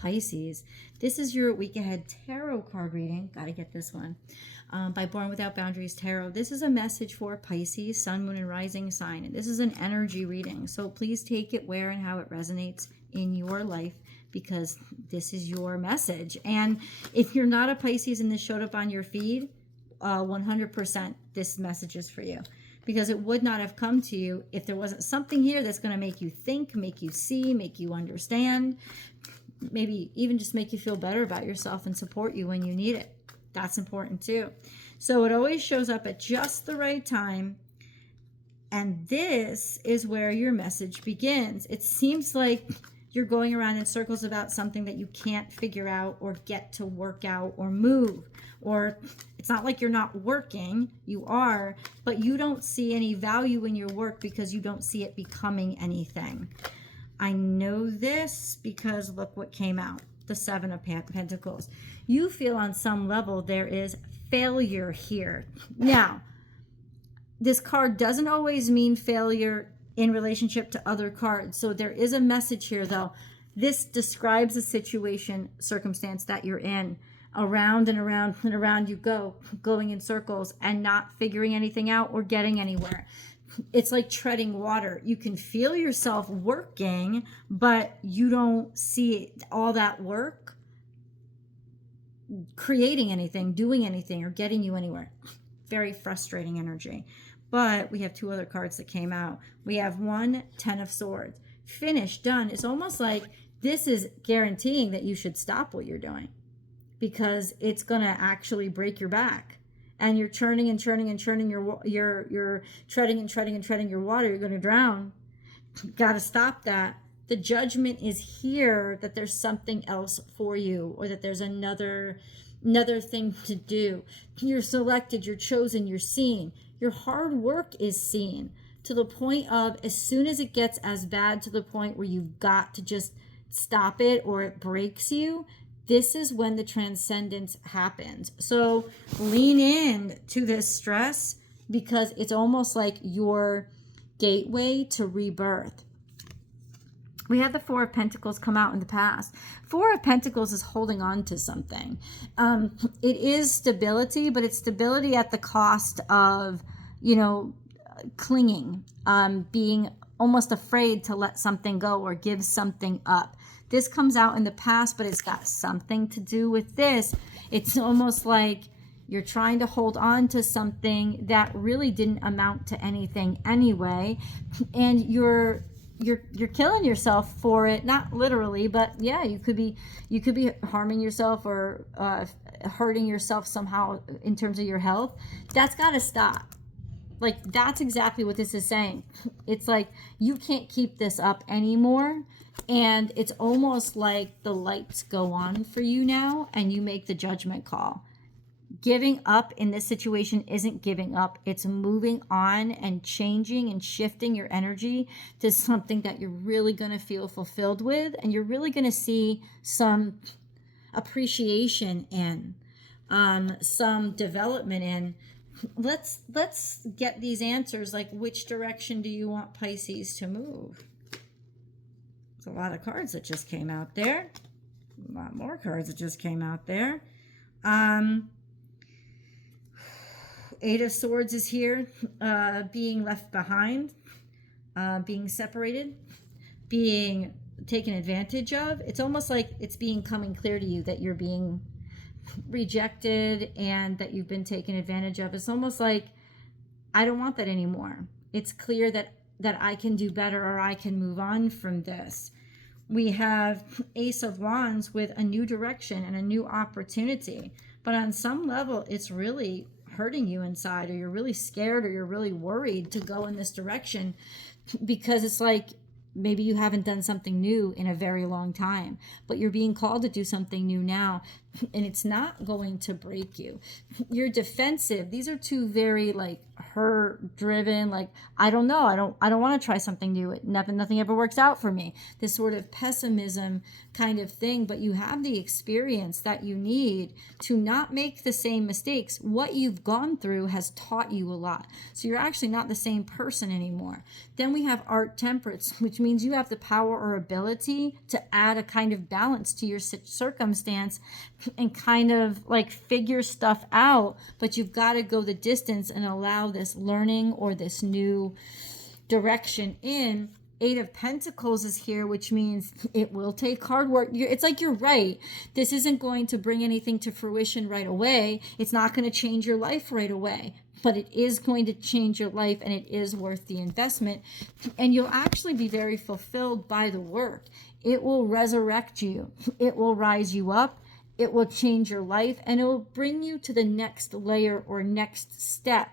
Pisces. This is your week ahead tarot card reading. Gotta get this one. By Born Without Boundaries Tarot. This is a message for Pisces, Sun, Moon, and Rising sign. And this is an energy reading. So please take it where and how it resonates in your life, because this is your message. And if you're not a Pisces and this showed up on your feed, 100% this message is for you. Because it would not have come to you if there wasn't something here that's going to make you think, make you see, make you understand, maybe even just make you feel better about yourself and support you when you need it. That's important too. So it always shows up at just the right time. And this is where your message begins. It seems like you're going around in circles about something that you can't figure out or get to work out or move. Or it's not like you're not working, you are, but you don't see any value in your work because you don't see it becoming anything. I know this because look what came out, the Seven of Pentacles. You feel on some level there is failure here. Now, this card doesn't always mean failure in relationship to other cards. So there is a message here though. This describes a situation, circumstance that you're in. Around and around and around you go, going in circles and not figuring anything out or getting anywhere. It's like treading water. You can feel yourself working, but you don't see all that work creating anything, doing anything, or getting you anywhere. Very frustrating energy. But we have two other cards that came out. We have one, Ten of Swords. Finished, done. It's almost like this is guaranteeing that you should stop what you're doing, because it's going to actually break your back. And you're churning and churning and churning you're treading and treading and treading your water. You're going to drown. Got to stop that. The judgment is here that there's something else for you, or that there's another thing to do. You're selected, you're chosen, you're seen. Your hard work is seen, to the point of, as soon as it gets as bad to the point where you've got to just stop it or it breaks you, this is when the transcendence happens. So lean in to this stress, because it's almost like your gateway to rebirth. We had the Four of Pentacles come out in the past. Four of Pentacles is holding on to something. It is stability, but it's stability at the cost of, clinging, being almost afraid to let something go or give something up. This comes out in the past, but it's got something to do with this. It's almost like you're trying to hold on to something that really didn't amount to anything anyway, and you're killing yourself for it. Not literally, but yeah, you could be harming yourself or hurting yourself somehow in terms of your health. That's got to stop. Like, that's exactly what this is saying. It's like you can't keep this up anymore. And it's almost like the lights go on for you now and you make the judgment call. Giving up in this situation isn't giving up. It's moving on and changing and shifting your energy to something that you're really going to feel fulfilled with, and you're really going to see some appreciation in, some development in. Let's get these answers. Like, which direction do you want Pisces to move? There's a lot of cards that just came out there. A lot more cards that just came out there. Eight of Swords is here. Being left behind, being separated, being taken advantage of. It's almost like it's coming clear to you that you're being rejected and that you've been taken advantage of. It's almost like, I don't want that anymore. It's clear that I can do better, or I can move on from this. We have Ace of Wands with a new direction and a new opportunity. But on some level, it's really hurting you inside, or you're really scared, or you're really worried to go in this direction, because it's like maybe you haven't done something new in a very long time, but you're being called to do something new now, and it's not going to break you. You're defensive. These are two very her driven, like, I don't know, I don't want to try something new, nothing ever works out for me, this sort of pessimism kind of thing. But you have the experience that you need to not make the same mistakes. What you've gone through has taught you a lot, so you're actually not the same person anymore. Then we have art temperance, which means you have the power or ability to add a kind of balance to your circumstance and kind of like figure stuff out, but you've got to go the distance and allow this learning or this new direction in. Eight of Pentacles is here, which means it will take hard work. It's like, you're right. This isn't going to bring anything to fruition right away. It's not going to change your life right away, but it is going to change your life, and it is worth the investment. And you'll actually be very fulfilled by the work. It will resurrect you. It will rise you up. It will change your life, and it will bring you to the next layer or next step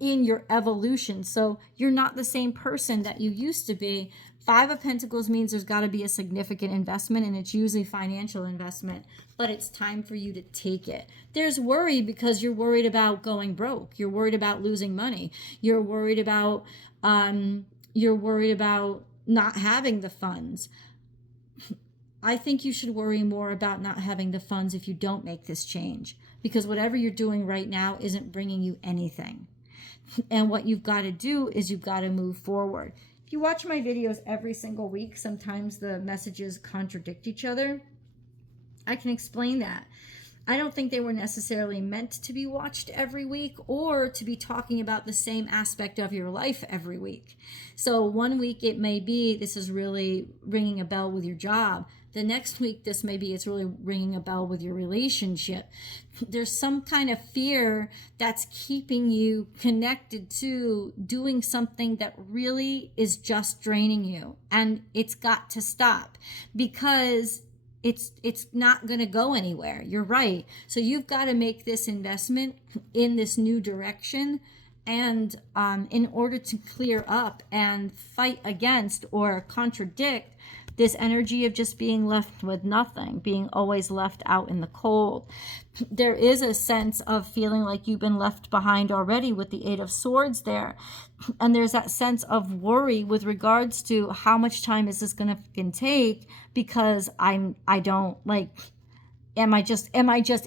in your evolution. So you're not the same person that you used to be. Five of Pentacles means there's got to be a significant investment, and it's usually financial investment, but it's time for you to take it. There's worry because you're worried about going broke. You're worried about losing money. You're worried about not having the funds. I think you should worry more about not having the funds if you don't make this change, because whatever you're doing right now isn't bringing you anything. And what you've got to do is you've got to move forward. If you watch my videos every single week, sometimes the messages contradict each other. I can explain that. I don't think they were necessarily meant to be watched every week or to be talking about the same aspect of your life every week. So one week it may be this is really ringing a bell with your job. The next week, this may be it's really ringing a bell with your relationship. There's some kind of fear that's keeping you connected to doing something that really is just draining you. And it's got to stop, because it's not going to go anywhere. You're right. So you've got to make this investment in this new direction. And in order to clear up and fight against or contradict this energy of just being left with nothing, being always left out in the cold. There is a sense of feeling like you've been left behind already with the Eight of Swords there. And there's that sense of worry with regards to how much time is this going to take, because am I just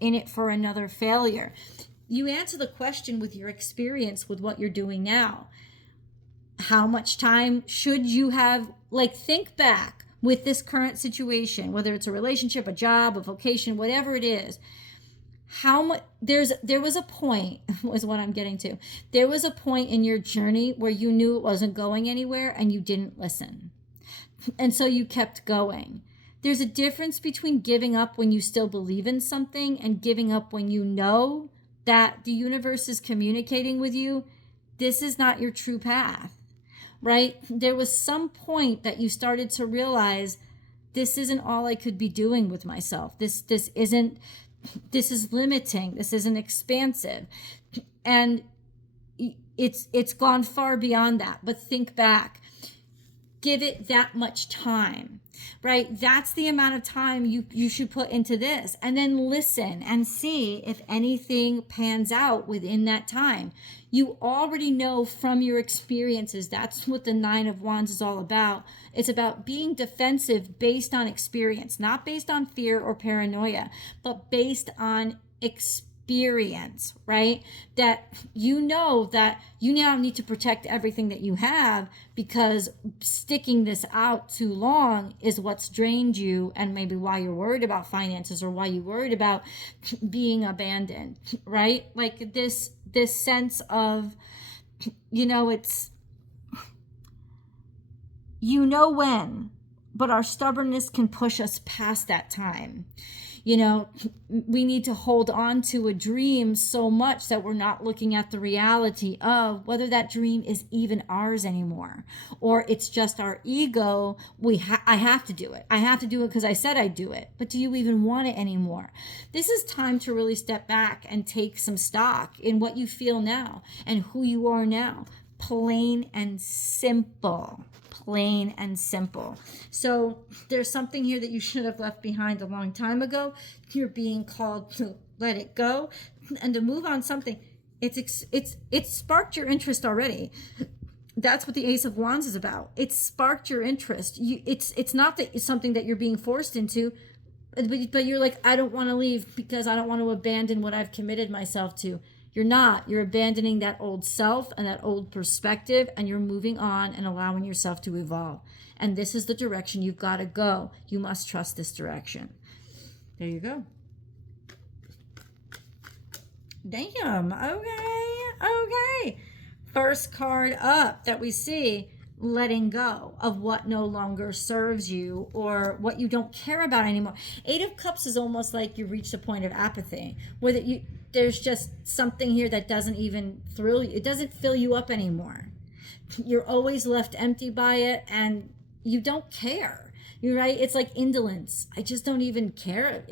in it for another failure? You answer the question with your experience with what you're doing now. How much time should you have? Think back with this current situation, whether it's a relationship, a job, a vocation, whatever it is. How much there was a point, was what I'm getting to. There was a point in your journey where you knew it wasn't going anywhere and you didn't listen. And so you kept going. There's a difference between giving up when you still believe in something and giving up when you know that the universe is communicating with you. This is not your true path. Right? There was some point that you started to realize this isn't all I could be doing with myself. This is limiting. This isn't expansive. And it's gone far beyond that. But think back. Give it that much time, right? That's the amount of time you should put into this, and then listen and see if anything pans out within that time. You already know from your experiences. That's what the Nine of Wands is all about. It's about being defensive based on experience, not based on fear or paranoia, but based on experience, right? That you know that you now need to protect everything that you have, because sticking this out too long is what's drained you, and maybe why you're worried about finances or why you're worried about being abandoned, right? Like this sense of, it's, when, but our stubbornness can push us past that time. We need to hold on to a dream so much that we're not looking at the reality of whether that dream is even ours anymore, or it's just our ego. I have to do it. I have to do it because I said I'd do it. But do you even want it anymore? This is time to really step back and take some stock in what you feel now and who you are now. Plain and simple. Plain and simple. So there's something here that you should have left behind a long time ago. You're being called to let it go and to move on something. It's sparked your interest already. That's what the Ace of Wands is about. It sparked your interest. It's not that it's something that you're being forced into, but you're like, I don't want to leave because I don't want to abandon what I've committed myself to. You're not. You're abandoning that old self and that old perspective, and you're moving on and allowing yourself to evolve. And this is the direction you've got to go. You must trust this direction. There you go. Damn. Okay. First card up that we see, letting go of what no longer serves you or what you don't care about anymore. Eight of Cups is almost like you reached a point of apathy, where there's just something here that doesn't even thrill you. It doesn't fill you up anymore. You're always left empty by it, and you don't care. You're right. It's like indolence. I just don't even care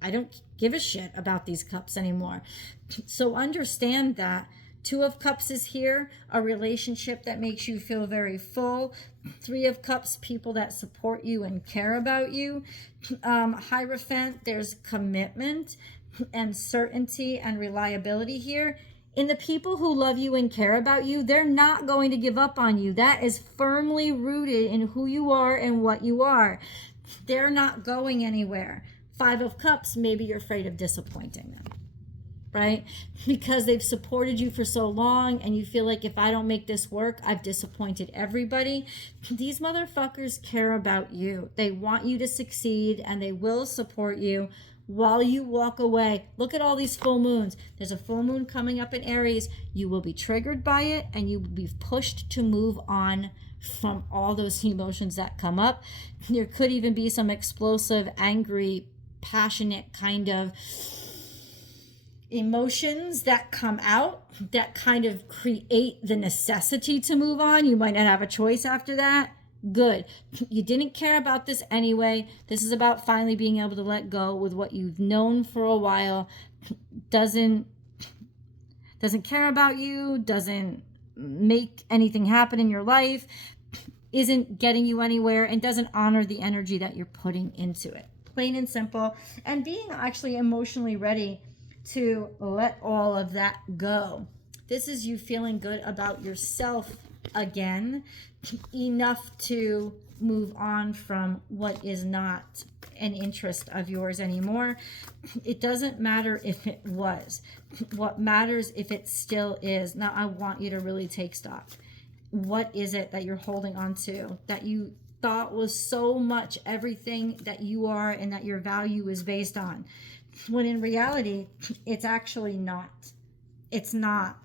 I don't give a shit about these cups anymore. So understand that. Two of Cups is here, a relationship that makes you feel very full. Three of Cups, people that support you and care about you. Hierophant, there's commitment and certainty and reliability here. In the people who love you and care about you, they're not going to give up on you. That is firmly rooted in who you are and what you are. They're not going anywhere. Five of Cups, maybe you're afraid of disappointing them, right? Because they've supported you for so long and you feel like if I don't make this work, I've disappointed everybody. These motherfuckers care about you. They want you to succeed and they will support you while you walk away. Look at all these full moons. There's a full moon coming up in Aries. You will be triggered by it and you will be pushed to move on from all those emotions that come up. There could even be some explosive, angry, passionate kind of emotions that come out that kind of create the necessity to move on. You might not have a choice after that. Good. You didn't care about this anyway. This is about finally being able to let go with what you've known for a while. Doesn't care about you, doesn't make anything happen in your life, isn't getting you anywhere, and doesn't honor the energy that you're putting into it. Plain and simple. And being actually emotionally ready to let all of that go. This is you feeling good about yourself again, enough to move on from what is not an interest of yours anymore. It doesn't matter if it was. What matters if it still is. Now I want you to really take stock. What is it that you're holding on to that you thought was so much everything that you are and that your value is based on? When in reality, it's actually not. It's not.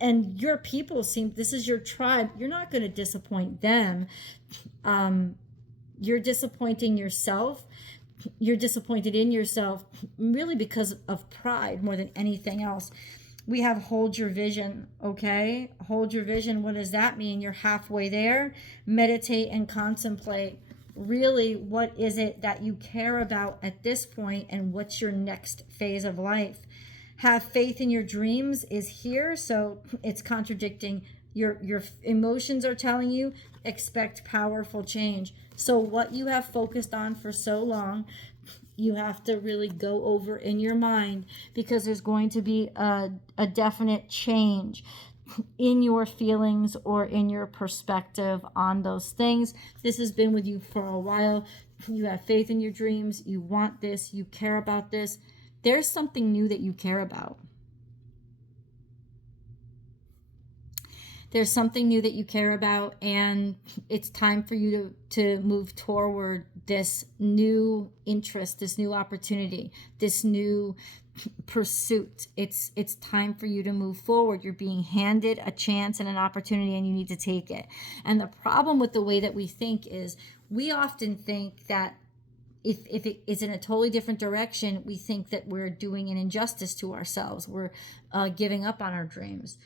And your people this is your tribe. You're not going to disappoint them. You're disappointing yourself. You're disappointed in yourself really because of pride more than anything else. We have hold your vision, okay? Hold your vision. What does that mean? You're halfway there. Meditate and contemplate. Really, what is it that you care about at this point, and what's your next phase of life? Have faith in your dreams is here, so it's contradicting. Your emotions are telling you expect powerful change. So what you have focused on for so long, you have to really go over in your mind, because there's going to be a definite change in your feelings or in your perspective on those things. This has been with you for a while. You have faith in your dreams. You want this. You care about this. There's something new that you care about. There's something new that you care about, and it's time for you to move toward this new interest, this new opportunity, this new pursuit. It's time for you to move forward. You're being handed a chance and an opportunity, and you need to take it. And the problem with the way that we think is we often think that if it is in a totally different direction, we think that we're doing an injustice to ourselves. We're giving up on our dreams.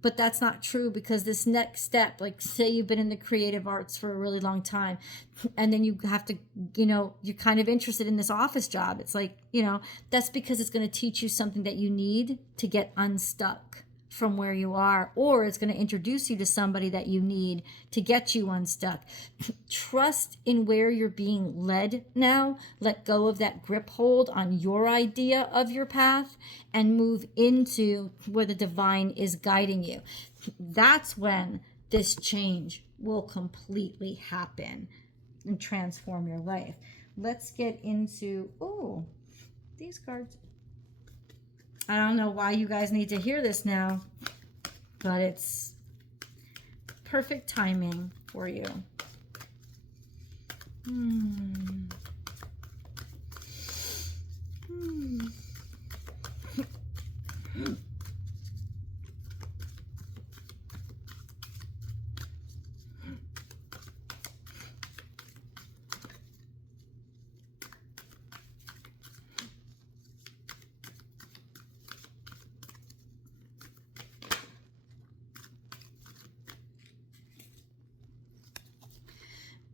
But that's not true, because this next step, like say you've been in the creative arts for a really long time, and then you have to, you're kind of interested in this office job. It's like, that's because it's going to teach you something that you need to get unstuck, from where you are, or it's going to introduce you to somebody that you need to get you unstuck. Trust in where you're being led now. Let go of that grip hold on your idea of your path and move into where the divine is guiding you. That's when this change will completely happen and transform your life. Let's get into, oh, these cards. I don't know why you guys need to hear this now, but it's perfect timing for you.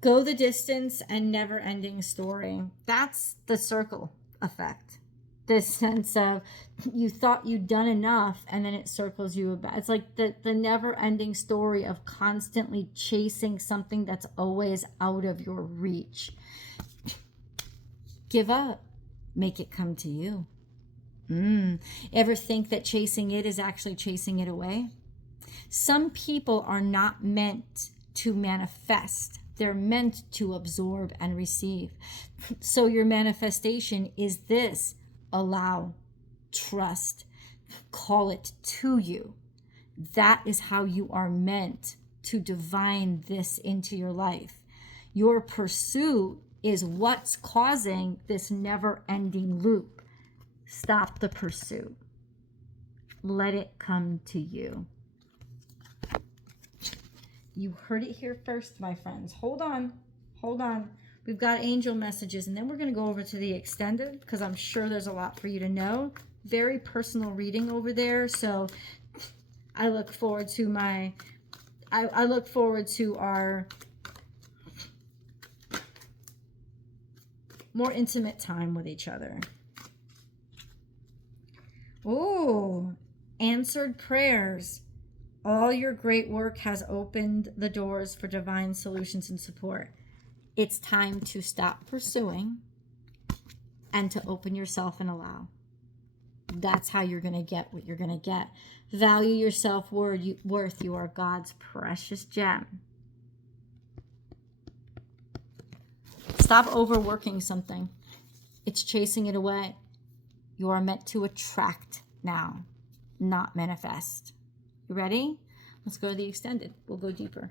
Go the distance and never-ending story. That's the circle effect. This sense of you thought you'd done enough and then it circles you about. It's like the never-ending story of constantly chasing something that's always out of your reach. Give up. Make it come to you. Ever think that chasing it is actually chasing it away? Some people are not meant to manifest. They're meant to absorb and receive. So your manifestation is this: allow, trust, call it to you. That is how you are meant to divine this into your life. Your pursuit is what's causing this never-ending loop. Stop the pursuit. Let it come to you. You heard it here first, my friends. Hold on. Hold on. We've got angel messages, and then we're going to go over to the extended because I'm sure there's a lot for you to know. Very personal reading over there. So I look forward to I look forward to our more intimate time with each other. Oh, answered prayers. All your great work has opened the doors for divine solutions and support. It's time to stop pursuing and to open yourself and allow. That's how you're going to get what you're going to get. Value your self-worth. You are God's precious gem. Stop overworking something. It's chasing it away. You are meant to attract now, not manifest. You ready? Let's go to the extended. We'll go deeper.